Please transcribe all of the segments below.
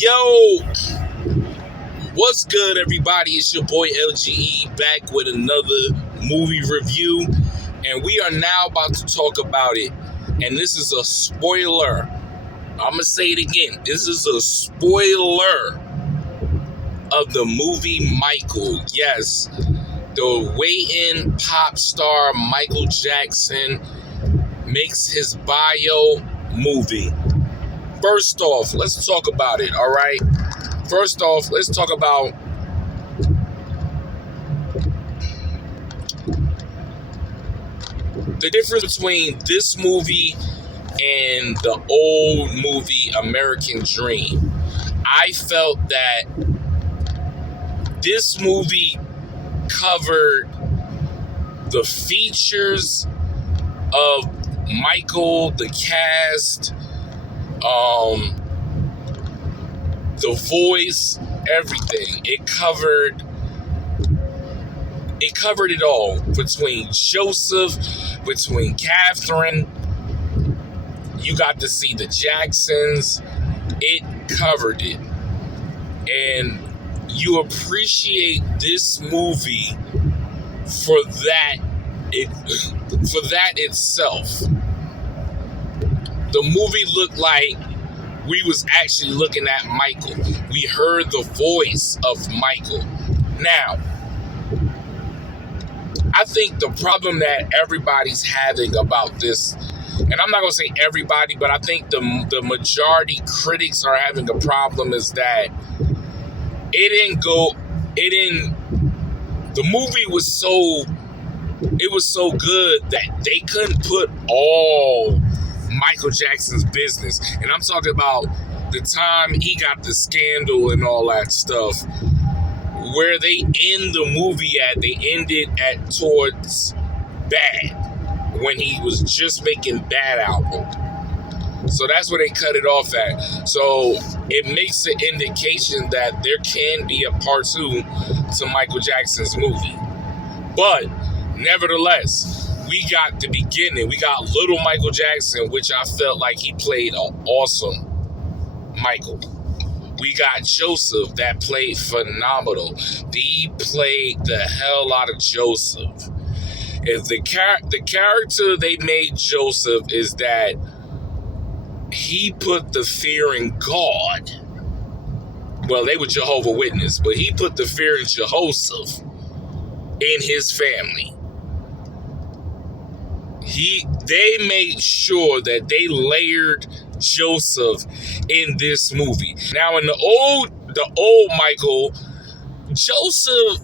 Yo, what's good, everybody? It's your boy LGE back with another movie review, and we are now about to talk about it. And this is a spoiler. I'm gonna say it again. This is a spoiler of the movie Michael. Yes, the weigh-in pop star Michael Jackson makes his bio movie. First off, let's talk about it, all right? First off, let's talk about the difference between this movie and the old movie American Dream. I felt that this movie covered the features of Michael, the cast, the voice, everything. It covered it all, between Joseph, between Catherine. You got to see the Jacksons. It covered it. And you appreciate this movie for that itself. The movie looked like we was actually looking at Michael. We heard the voice of Michael. Now, I think the problem that everybody's having about this, and I'm not going to say everybody, but I think the majority critics are having a problem, is that the movie was so good that they couldn't put all Michael Jackson's business. And I'm talking about the time he got the scandal and all that stuff. Where they end the movie at, they ended at towards Bad, when he was just making Bad album. So that's where they cut it off at. So it makes an indication that there can be a part 2 to Michael Jackson's movie. But nevertheless, we got the beginning. We got little Michael Jackson, which I felt like he played an awesome Michael. We got Joseph, that played phenomenal. He played the hell out of Joseph. If the character they made Joseph is that he put the fear in God. Well, they were Jehovah's Witnesses, but he put the fear in Jehoshaphat in his family. They made sure that they layered Joseph in this movie. Now, in the old Michael, Joseph,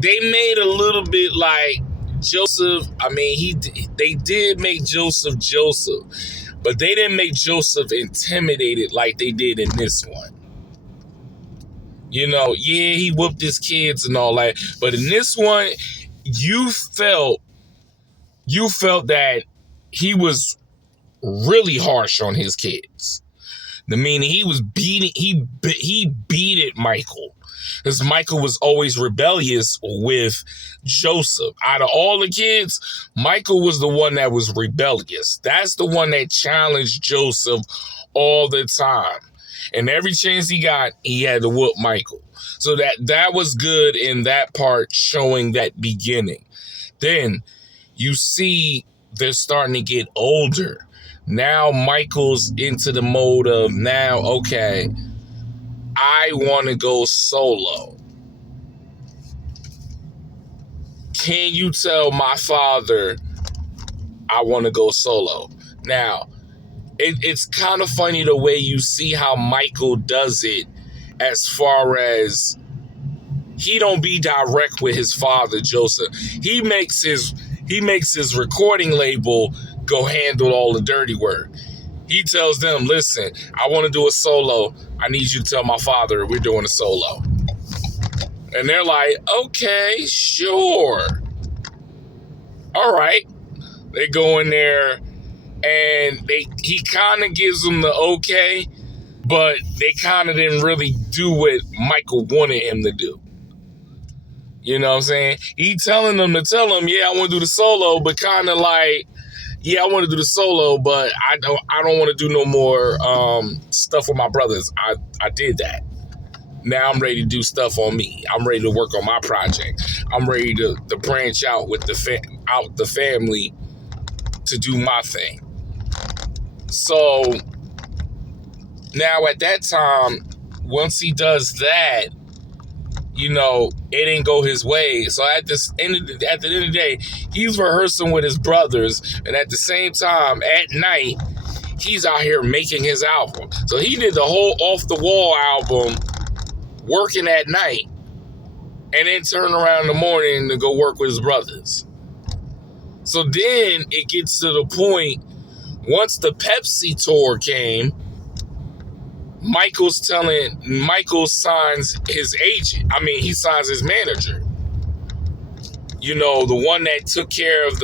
they made a little bit like Joseph. I mean, they did make Joseph, but they didn't make Joseph intimidated like they did in this one. You know, yeah, he whooped his kids and all that, but in this one, you felt that he was really harsh on his kids. I mean, he beat it, Michael. Because Michael was always rebellious with Joseph. Out of all the kids, Michael was the one that was rebellious. That's the one that challenged Joseph all the time. And every chance he got, he had to whoop Michael. So that was good in that part, showing that beginning. Then you see they're starting to get older. Now Michael's into the mode of, now, okay, I want to go solo. Can you tell my father I want to go solo? Now, it's kind of funny the way you see how Michael does it, as far as he don't be direct with his father, Joseph. He makes his recording label go handle all the dirty work. He tells them, listen, I want to do a solo. I need you to tell my father we're doing a solo. And they're like, okay, sure. All right. They go in there and he kind of gives them the okay, but they kind of didn't really do what Michael wanted him to do. You know what I'm saying? He telling them to tell him, yeah, I want to do the solo, but kind of like, yeah, I want to do the solo, but I don't want to do no more stuff with my brothers. I did that. Now I'm ready to do stuff on me. I'm ready to work on my project. I'm ready to branch out with the family to do my thing. So now at that time, once he does that, it didn't go his way. So at the end of the day, he's rehearsing with his brothers, and at the same time, at night, he's out here making his album. So he did the whole Off the Wall album, working at night, and then turn around in the morning to go work with his brothers. So then it gets to the point, once the Pepsi tour came, Michael signs his agent. He signs his manager. The one that took care of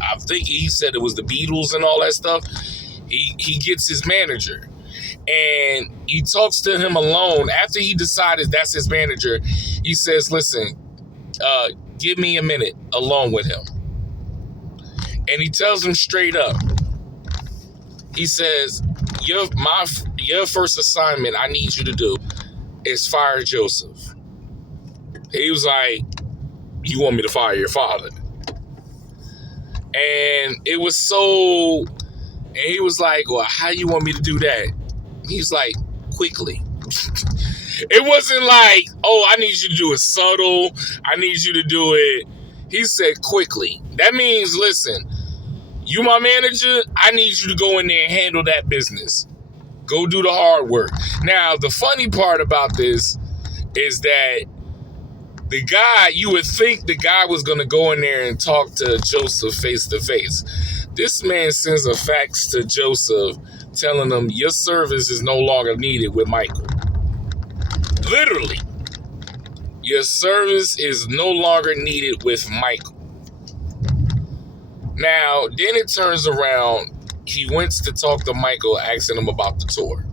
I think he said it was the Beatles and all that stuff. He gets his manager. And he talks to him alone. After he decided that's his manager, he says, listen, give me a minute alone with him. And he tells him straight up. He says, your first assignment I need you to do is fire Joseph. He was like, you want me to fire your father? And it was so, and he was like, well, how you want me to do that? He's like, quickly. It wasn't like, oh, I need you to do it subtle. I need you to do it. He said quickly. That means, listen, you my manager, I need you to go in there and handle that business. Go do the hard work. Now, the funny part about this is that the guy, you would think the guy was going to go in there and talk to Joseph face to face. This man sends a fax to Joseph telling him your service is no longer needed with Michael. Literally, your service is no longer needed with Michael. Now, then it turns around. He went to talk to Michael, asking him about the tour,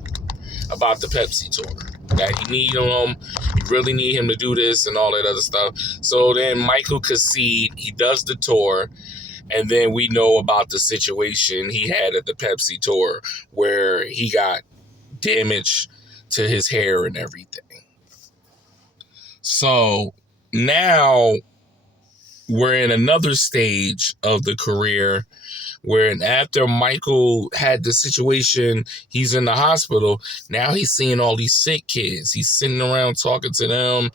about the Pepsi tour. That he need him, he really need him to do this and all that other stuff. So then Michael concede, he does the tour, and then we know about the situation he had at the Pepsi tour where he got damage to his hair and everything. So now we're in another stage of the career where after Michael had the situation, he's in the hospital. Now he's seeing all these sick kids. He's sitting around talking to them.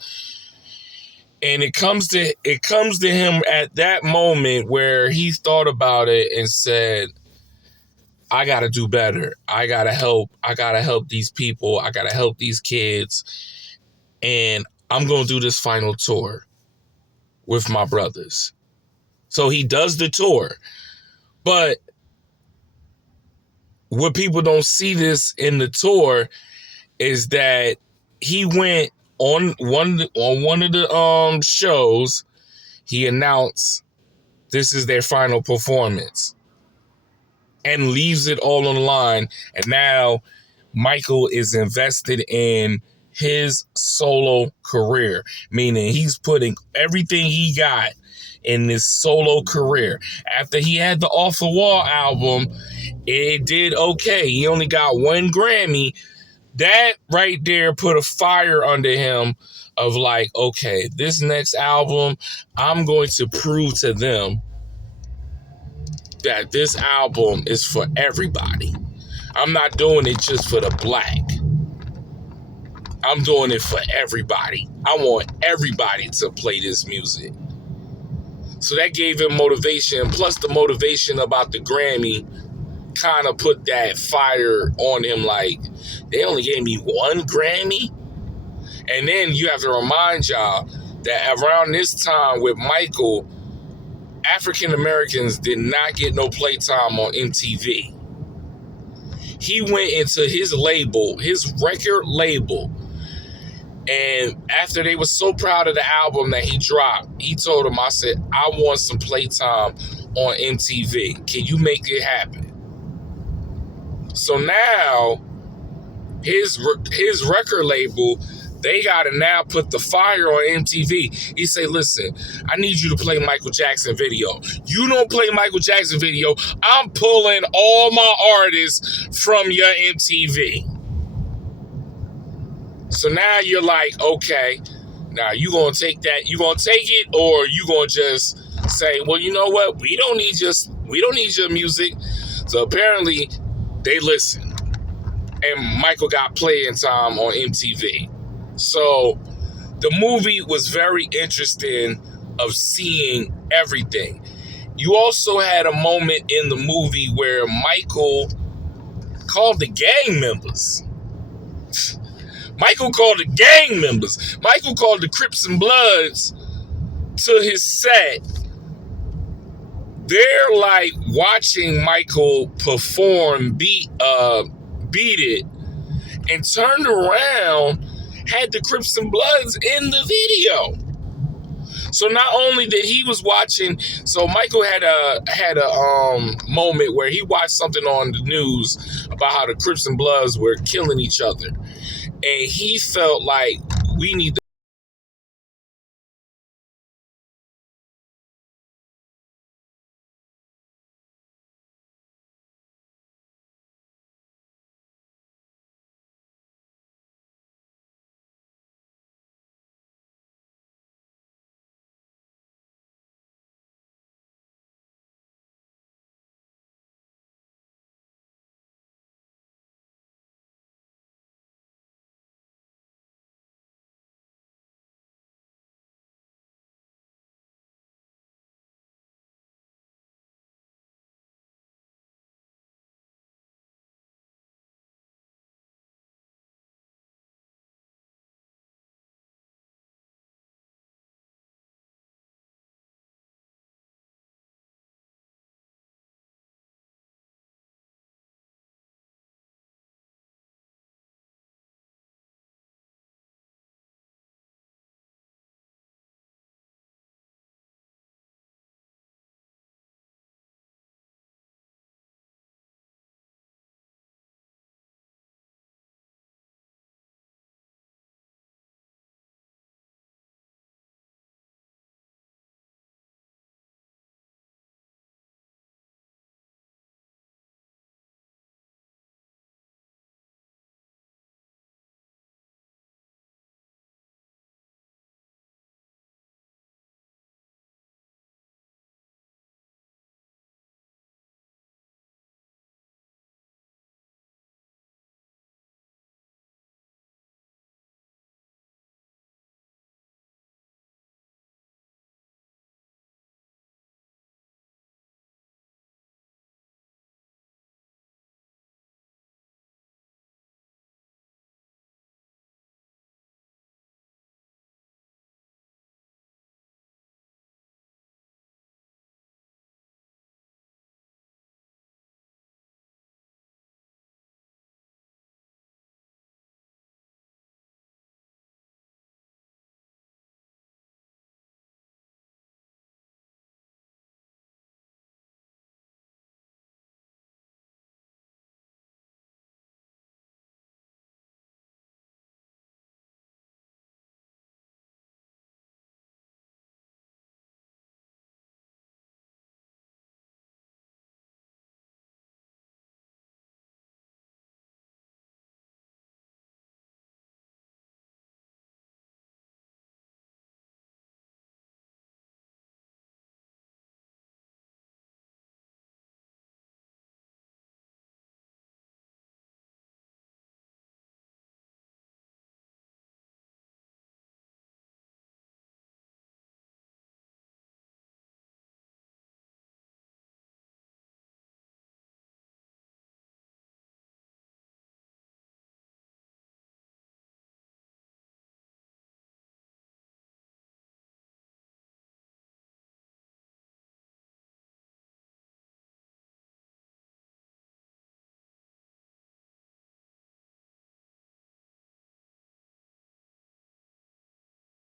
And it comes to him at that moment where he thought about it and said, I got to do better. I got to help these people. I got to help these kids. And I'm going to do this final tour with my brothers. So he does the tour. But what people don't see this in the tour is that he went on one of the shows. He announced this is their final performance and leaves it all on the line. And now Michael is invested in his solo career, meaning he's putting everything he got in this solo career. After he had the Off the Wall album, it did okay. He only got 1 Grammy. That right there put a fire under him of like, okay, this next album, I'm going to prove to them that this album is for everybody. I'm not doing it just for the black. I'm doing it for everybody. I want everybody to play this music. So that gave him motivation. Plus the motivation about the Grammy kind of put that fire on him. Like, they only gave me 1 Grammy? And then you have to remind y'all that around this time with Michael, African Americans did not get no playtime on MTV. He went into his label, his record label, and after they were so proud of the album that he dropped, he told him, I said, I want some playtime on MTV. Can you make it happen? So now his record label They got to now put the fire on MTV. He say, listen, I need you to play Michael Jackson video. You don't play Michael Jackson video, I'm pulling all my artists from your MTV. So now you're like, okay, now you going to take that, you going to take it, or you going to just say, well, you know what? We don't need your music. So apparently they listen. And Michael got playing time on MTV. So the movie was very interesting of seeing everything. You also had a moment in the movie where Michael called the gang members. Michael called the Crips and Bloods to his set. They're like watching Michael perform Beat It, and turned around, had the Crips and Bloods in the video. So not only that he was watching, so Michael had a moment where he watched something on the news about how the Crips and Bloods were killing each other, and he felt like we need